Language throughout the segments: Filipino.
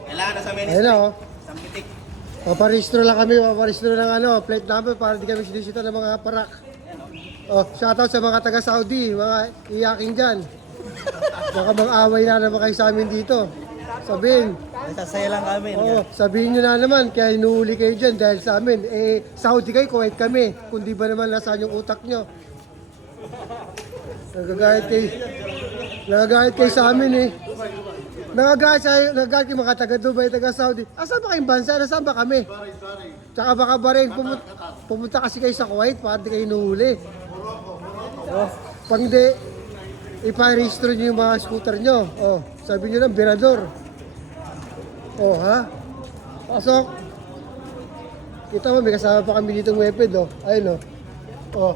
Kailangan na sa ministry. Ayun na, oh. Sampitik. Paparehistro lang kami, paparehistro ng plate number para di kami sinisita ng mga parak. Oh, shoutout sa mga taga Saudi, mga iyaking dyan. Baka mag-away na naman kayo sa amin dito. Sabihin. Sasaya lang kami. Oo, sabihin nyo na naman, kaya hinuhuli kayo dyan dahil sa amin. Saudi kayo, Kuwait kami. Kung di ba naman nasaan yung utak nyo. Nagagahit kayo sa amin Nagagahit kayo mga taga Dubai, taga Saudi. Asan ba kayong bansa? Nasaan ba kami? Tsaka baka ba rin, pumunta kasi kayo sa Kuwait para di kayo hinuhuli. Oh, pag di, iparehistro nyo yung mga scooter nyo. Oh, sabi nyo lang, Birador. Oh, ha? Pasok. Kita mo, may kasama pa kami ditong weped, oh. Ayun, oh. Oh.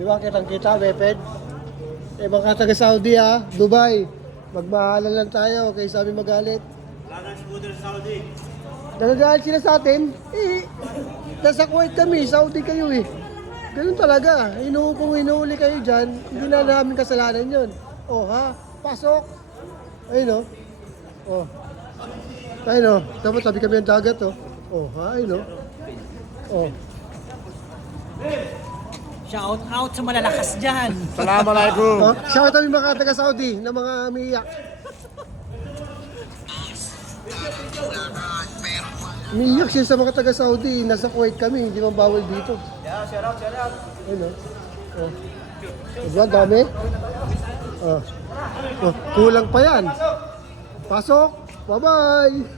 Di ba, kitang-kita, weped? Mga taga Saudi, ha? Dubai. Magmahalan lang tayo, kaya sabi magalit. Lagang scooter sa Saudi. Nagagalit sila sa atin. Nasa Kuwait kami, Saudi kayo, Ganun talaga. Kung inuuli kayo dyan, hindi na namin kasalanan yun. Oh, ha? Pasok. Ayun, oh. Oh. Ayun, oh. Tapos sabi kami ang dagat, oh. Oh, ha? Ayun, oh. Oh. Shout out sa malalakas dyan. Assalamualaikum. Oh, shout out yung mga taga Saudi na mga umiiyak. Umiiyak siya sa mga taga Saudi. Nasa Kuwait kami, hindi man bawal dito. Yeah, shout out. Ayun, oh. Diba, dami? Oh. Oh, kulang pa yan. Pasok. Bye-bye.